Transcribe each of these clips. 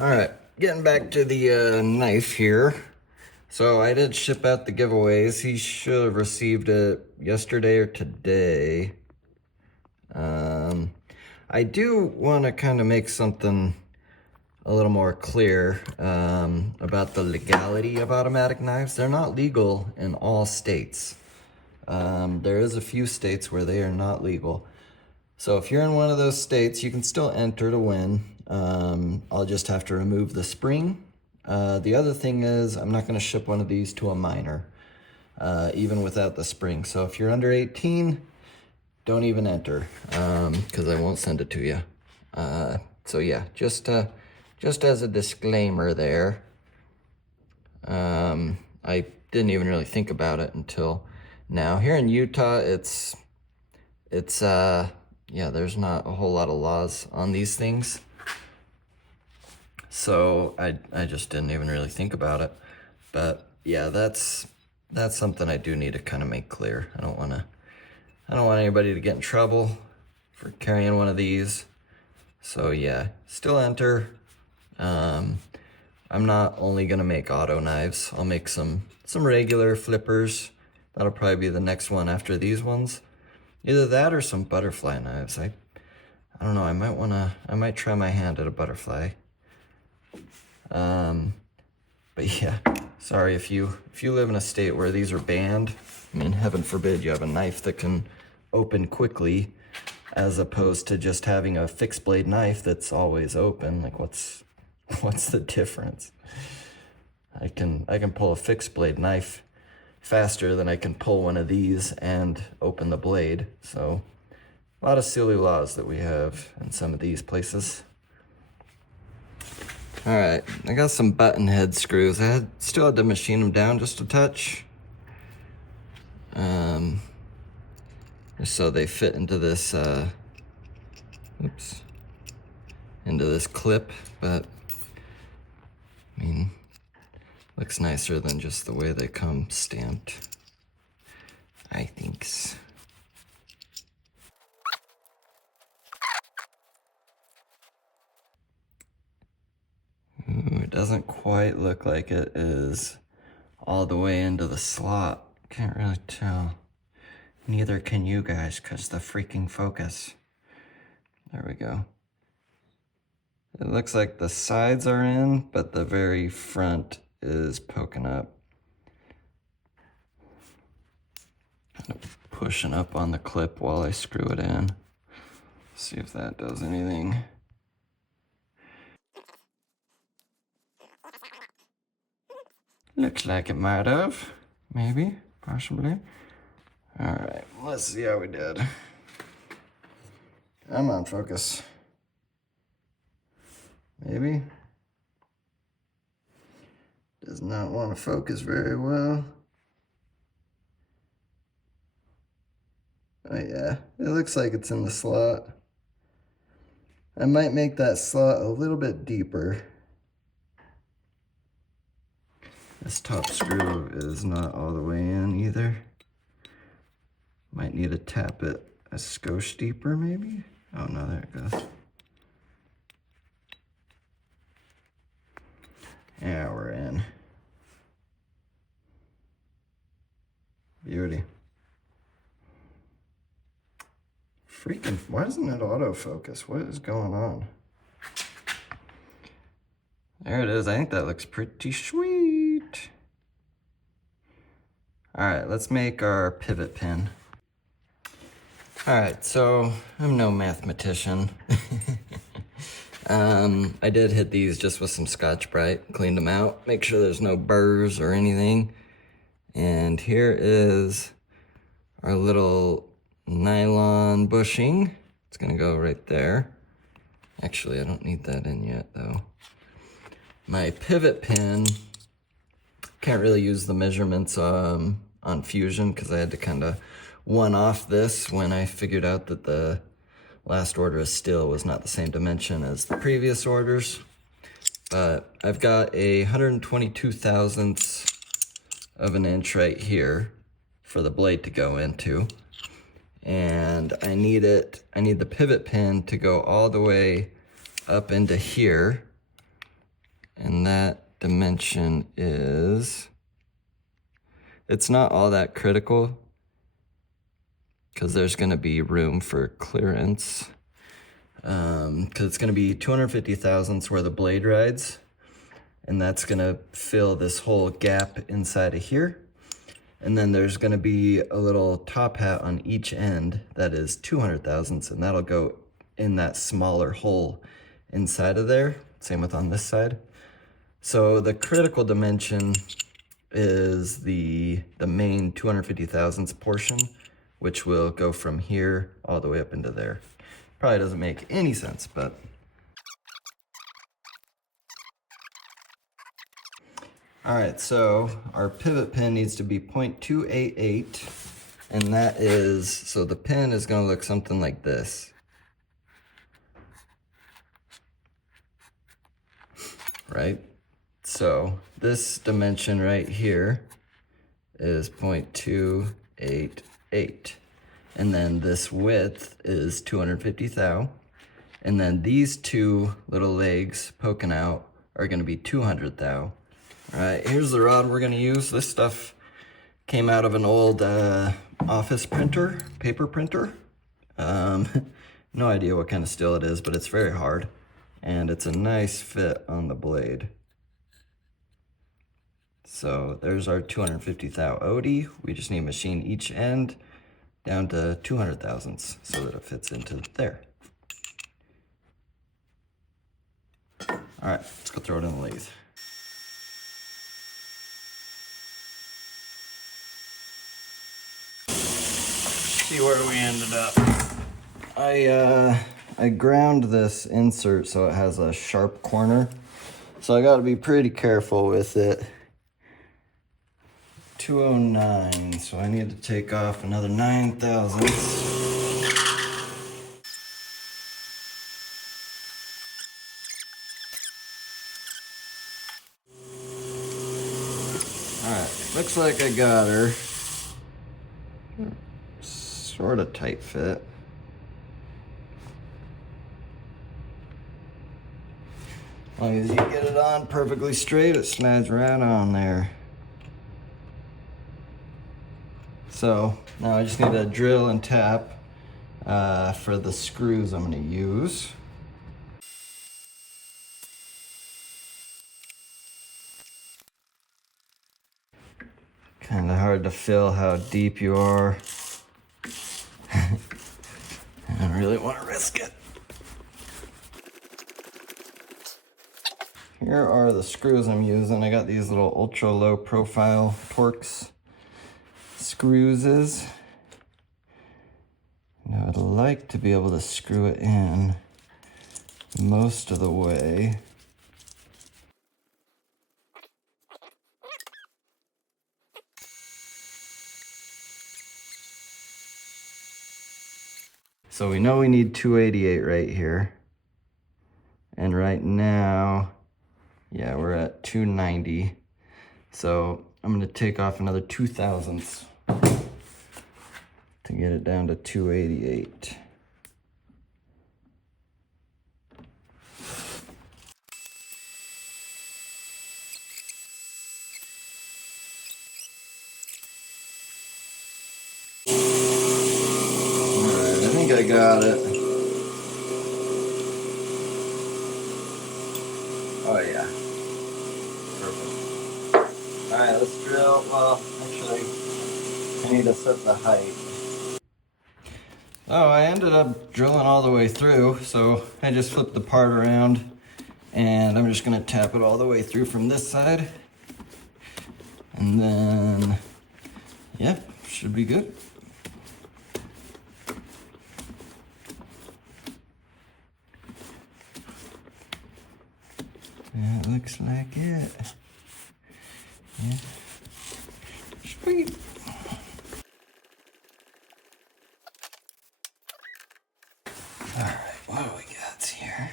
All right, getting back to the knife here. So I did ship out the giveaways. He should have received it yesterday or today. I do want to kind of make something a little more clear about the legality of automatic knives. They're not legal in all states. There is a few states where they are not legal. So if you're in one of those states, you can still enter to win. I'll just have to remove the spring. The other thing is I'm not going to ship one of these to a minor, even without the spring. So if you're under 18, don't even enter, because I won't send it to you. So yeah, just as a disclaimer there. I didn't even really think about it until now. Here in Utah, it's yeah, there's not a whole lot of laws on these things. So I just didn't even really think about it. But yeah, that's something I do need to kind of make clear. I don't want anybody to get in trouble for carrying one of these. So yeah, still enter. I'm not only gonna make auto knives. I'll make some regular flippers. That'll probably be the next one after these ones. Either that or some butterfly knives. I don't know, I might try my hand at a butterfly. But yeah, sorry if you live in a state where these are banned. I mean, heaven forbid you have a knife that can open quickly, as opposed to just having a fixed blade knife that's always open. Like what's the difference? I can pull a fixed blade knife faster than I can pull one of these and open the blade. So a lot of silly laws that we have in some of these places. All right, I got some button head screws. I still had to machine them down just a touch. Just so they fit into this, into this clip, but I mean, looks nicer than just the way they come stamped, I think. Ooh, it doesn't quite look like it is all the way into the slot. Can't really tell. Neither can you guys, because the freaking focus. There we go. It looks like the sides are in, but the very front is poking up. Kind of pushing up on the clip while I screw it in. See if that does anything. Looks like it might have. Maybe, possibly. All right, let's see how we did. Come on, focus. Maybe. Does not want to focus very well. Oh yeah, it looks like it's in the slot. I might make that slot a little bit deeper. This top screw is not all the way in either. Might need to tap it a skosh deeper maybe? Oh no, there it goes. Yeah, we're in. Beauty. Freaking, why doesn't it autofocus? What is going on? There it is. I think that looks pretty sweet. All right, let's make our pivot pin. All right, so I'm no mathematician. I did hit these just with some Scotch-Brite, cleaned them out, make sure there's no burrs or anything. And here is our little nylon bushing. It's gonna go right there. Actually, I don't need that in yet though. My pivot pin, can't really use the measurements on Fusion because I had to kind of one-off this when I figured out that the last order of steel was not the same dimension as the previous orders. But I've got a 122 thousandths of an inch right here for the blade to go into. And I need the pivot pin to go all the way up into here And that dimension is, it's not all that critical because there's going to be room for clearance. Because it's going to be 250 thousandths where the blade rides, and that's going to fill this whole gap inside of here. And then there's going to be a little top hat on each end that is 200 thousandths, and that'll go in that smaller hole inside of there. Same with on this side. So the critical dimension is the main 250 thousandths portion, which will go from here all the way up into there. Probably doesn't make any sense, but. All right, so our pivot pin needs to be 0.288, and that is, so the pin is gonna look something like this. Right? So this dimension right here is 0.288. And then this width is 250 thou. And then these two little legs poking out are gonna be 200 thou. All right, here's the rod we're gonna use. This stuff came out of an old office printer, paper printer. No idea what kind of steel it is, but it's very hard. And it's a nice fit on the blade. So there's our 250 thou OD. We just need to machine each end down to 200 thousandths so that it fits into there. All right, let's go throw it in the lathe. See where we ended up. I ground this insert so it has a sharp corner. So I gotta be pretty careful with it. 209, so I need to take off another 9 thousandths. All right, looks like I got her. Sort of tight fit. As long as you get it on perfectly straight, it slides right on there. So now I just need to drill and tap for the screws I'm going to use. Kind of hard to feel how deep you are. I don't really want to risk it. Here are the screws I'm using. I got these little ultra low profile Torx screws. And I would like to be able to screw it in most of the way. So we know we need 288 right here. And right now, yeah, we're at 290. So I'm gonna take off another 2 thousandths to get it down to 288. Alright, I think I got it. Oh yeah. Perfect. Alright, let's drill. Well, actually, I need to set the height. Oh, I ended up drilling all the way through, so I just flipped the part around, and I'm just gonna tap it all the way through from this side. And then, yeah, should be good. That looks like it. Yeah. Sweet. All right, what do we got here?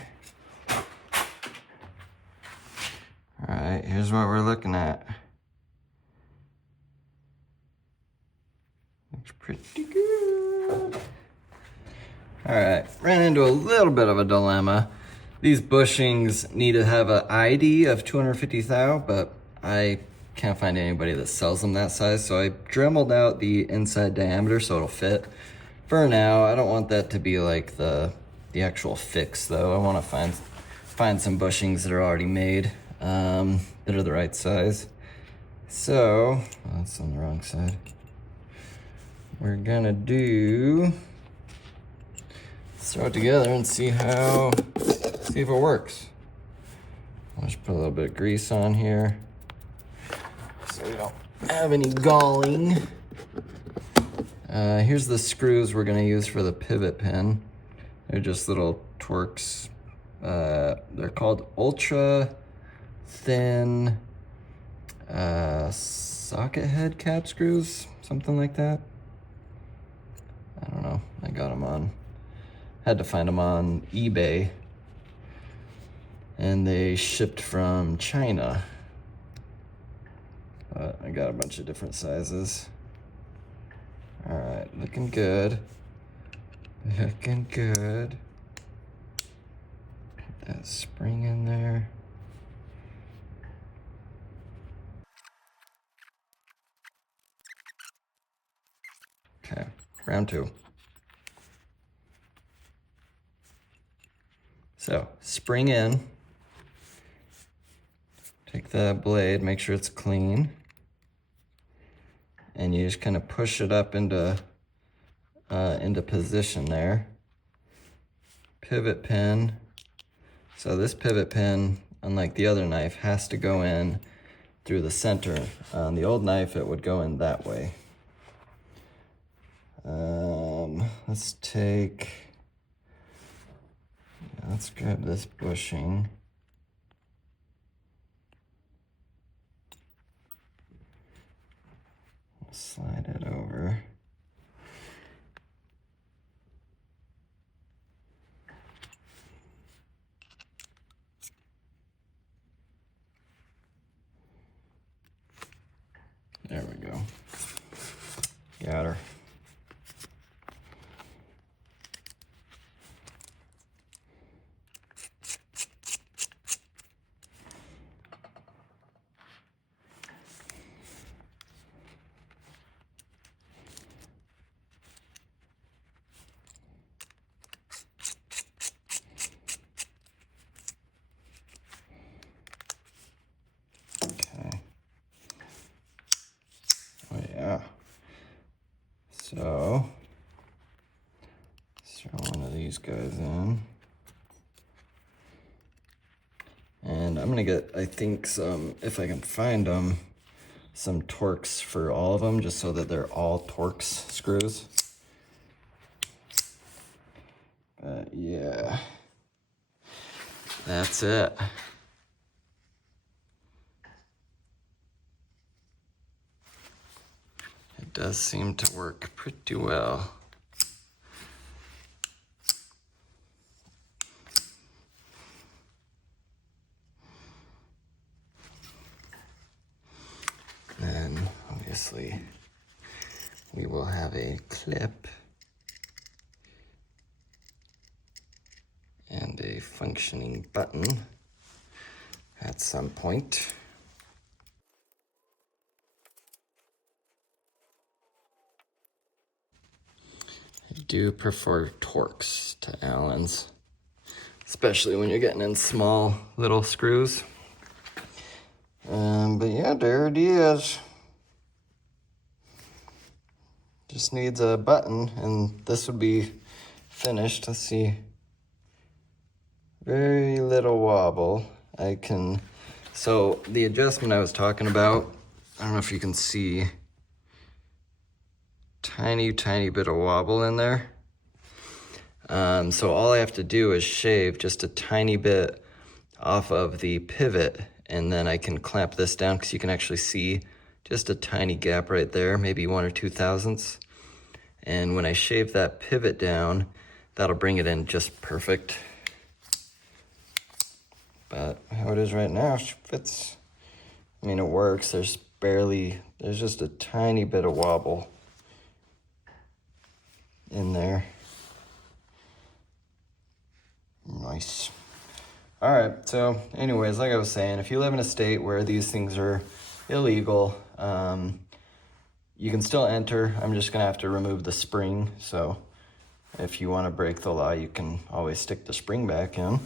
All right, here's what we're looking at. Looks pretty good. All right, ran into a little bit of a dilemma. These bushings need to have an ID of 250 thou, but I can't find anybody that sells them that size, so I dremeled out the inside diameter so it'll fit. For now, I don't want that to be like the actual fix though. I want to find some bushings that are already made, that are the right size. So, that's on the wrong side. We're gonna throw it together and see if it works. I'll just put a little bit of grease on here so we don't have any galling. Here's the screws we're gonna use for the pivot pin. They're just little Torx. They're called ultra thin socket head cap screws, something like that. I don't know. I got them had to find them on eBay, and they shipped from China. But I got a bunch of different sizes. All right, looking good. Looking good. Put that spring in there. Okay, round 2. So, spring in. Take the blade, make sure it's clean. And you just kind of push it up into position there. Pivot pin. So this pivot pin, unlike the other knife, has to go in through the center. On the old knife, it would go in that way. Let's grab this bushing. Slide it over. There we go. Got her. So, let's throw one of these guys in. And I'm gonna get, I think, if I can find them, some Torx for all of them, just so that they're all Torx screws. But yeah, that's it. It does seem to work pretty well. Then obviously we will have a clip and a functioning button at some point. I do prefer Torx to Allen's, especially when you're getting in small little screws. But yeah, there it is. Just needs a button, and this would be finished. Let's see. Very little wobble. So the adjustment I was talking about, I don't know if you can see, tiny bit of wobble in there. So all I have to do is shave just a tiny bit off of the pivot, and then I can clamp this down, because you can actually see just a tiny gap right there, maybe 1 or 2 thousandths. And when I shave that pivot down, that'll bring it in just perfect. But how it is right now, it fits. I mean, it works. There's just a tiny bit of wobble in there. Nice. All right, so anyways, like I was saying, if you live in a state where these things are illegal, you can still enter. I'm just gonna have to remove the spring, so if you wanna break the law, you can always stick the spring back in.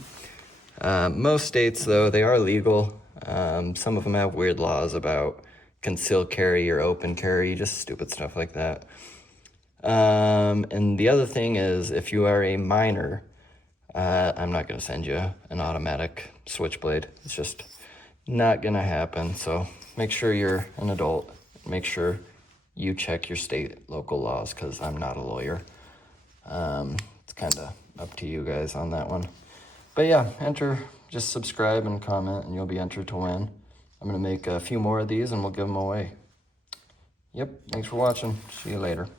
Most states, though, they are legal. Some of them have weird laws about concealed carry or open carry, just stupid stuff like that. And the other thing is, if you are a minor, I'm not going to send you an automatic switchblade. It's just not going to happen. So make sure you're an adult. Make sure you check your state local laws, because I'm not a lawyer. It's kind of up to you guys on that one. But yeah, just subscribe and comment, and you'll be entered to win. I'm going to make a few more of these, and we'll give them away. Yep, thanks for watching. See you later.